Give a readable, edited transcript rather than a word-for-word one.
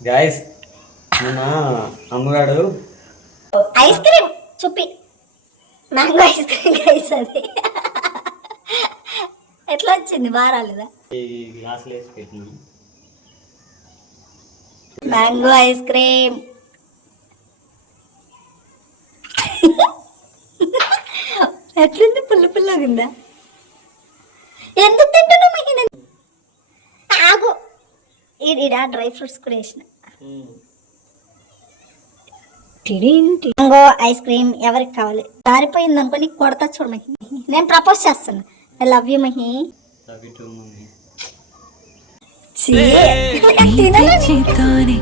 Guys మన అమ్మగాడు ice cream చూపి mango ice cream guys అది ఎట్లా వచ్చింది బాగా రాలేదా ఈ గ్లాసులు వేసి పెట్టినాం. మ్యాంగో ఐస్ క్రీమ్ ఎట్లుంది పుల్ల పుల్లగా ఉందా ఎందుకు తింటున్నావు మహిళ ఆగు ఇడా డ్రై ఫ్రూట్స్ కూడా వేసిన మ్యాంగో ఐస్ క్రీమ్ ఎవరికి కావాలి దారిపోయింది అనుకో నీకు కొడతా చూడు మహి నేను ప్రపోజ్ చేస్తాను I love you Mahi Love you too, mummy. తినలేదు.